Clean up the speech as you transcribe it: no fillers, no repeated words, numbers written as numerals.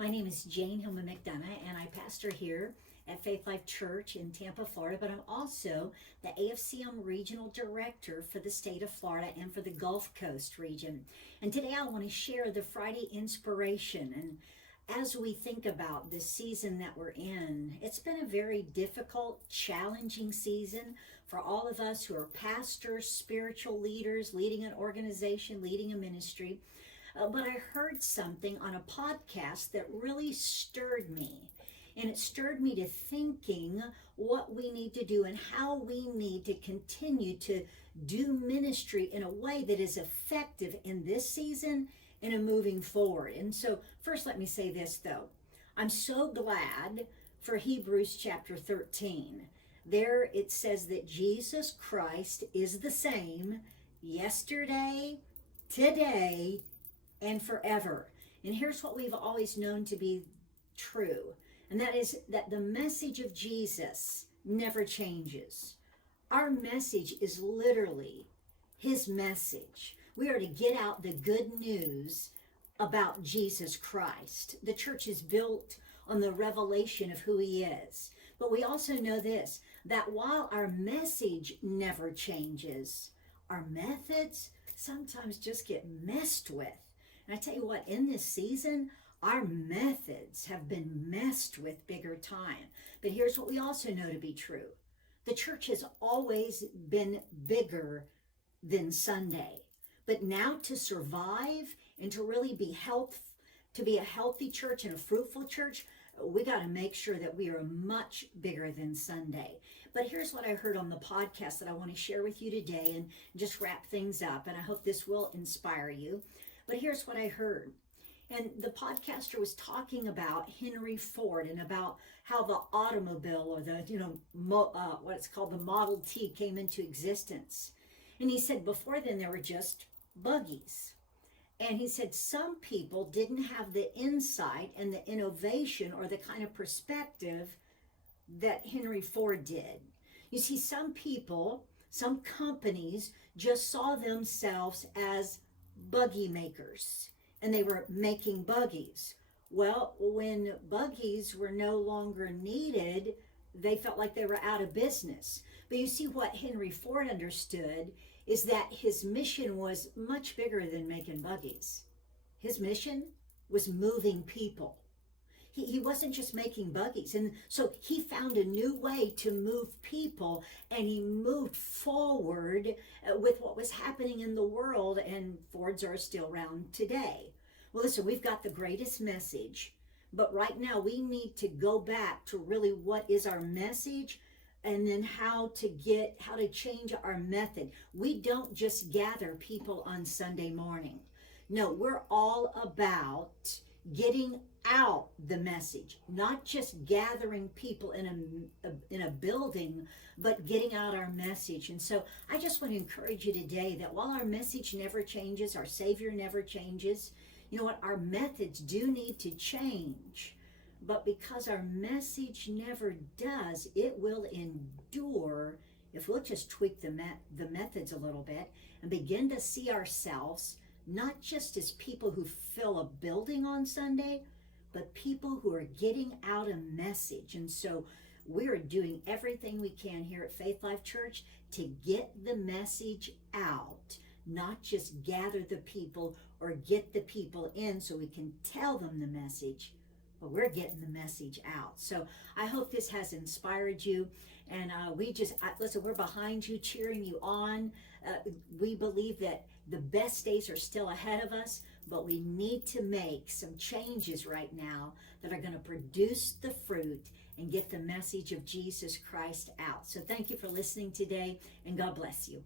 My name is Jane Hillman McDonnough, and I pastor here at Faith Life Church in Tampa, Florida, but I'm also the AFCM Regional Director for the state of Florida and for the Gulf Coast region. And today I want to share the Friday inspiration. And as we think about the season that we're in, it's been a very difficult, challenging season for all of us who are pastors, spiritual leaders, leading an organization, leading a ministry. But I heard something on a podcast that really stirred me. And it stirred me to thinking what we need to do and how we need to continue to do ministry in a way that is effective in this season and in moving forward. And so first let me say this though. I'm so glad for Hebrews chapter 13. There it says that Jesus Christ is the same yesterday, today, and forever. And here's what we've always known to be true, and that is that the message of Jesus never changes. Our message is literally his message. We are to get out the good news about Jesus Christ. The church is built on the revelation of who he is. But we also know this, that while our message never changes, our methods sometimes just get messed with. And I tell you what, in this season, our methods have been messed with bigger time. But here's what we also know to be true. The church has always been bigger than Sunday. But now to survive and to really be to be a healthy church and a fruitful church, we got to make sure that we are much bigger than Sunday. But here's what I heard on the podcast that I want to share with you today and just wrap things up. And I hope this will inspire you. But here's what I heard. And the podcaster was talking about Henry Ford and about how the automobile or the, what it's called the Model T came into existence. And he said before then there were just buggies. And he said some people didn't have the insight and the innovation or the kind of perspective that Henry Ford did. You see, some people, some companies just saw themselves as buggy makers, and they were making buggies. Well, when buggies were no longer needed, they felt like they were out of business. But you see, what Henry Ford understood is that his mission was much bigger than making buggies. His mission was moving people. He wasn't just making buggies. And so he found a new way to move people, and he moved forward with what was happening in the world, and Fords are still around today. Well, listen, we've got the greatest message, but right now we need to go back to really what is our message and then how to change our method. We don't just gather people on Sunday morning. No, we're all about getting out the message, not just gathering people in a building, but getting out our message. And so I just want to encourage you today that while our message never changes, our Savior never changes, you know what, our methods do need to change. But because our message never does, it will endure if we'll just tweak the methods a little bit and begin to see ourselves not just as people who fill a building on Sunday, but people who are getting out a message. And so we're doing everything we can here at Faith Life Church to get the message out, not just gather the people or get the people in so we can tell them the message, but we're getting the message out. So I hope this has inspired you. And listen, we're behind you, cheering you on. We believe that the best days are still ahead of us, but we need to make some changes right now that are going to produce the fruit and get the message of Jesus Christ out. So thank you for listening today, and God bless you.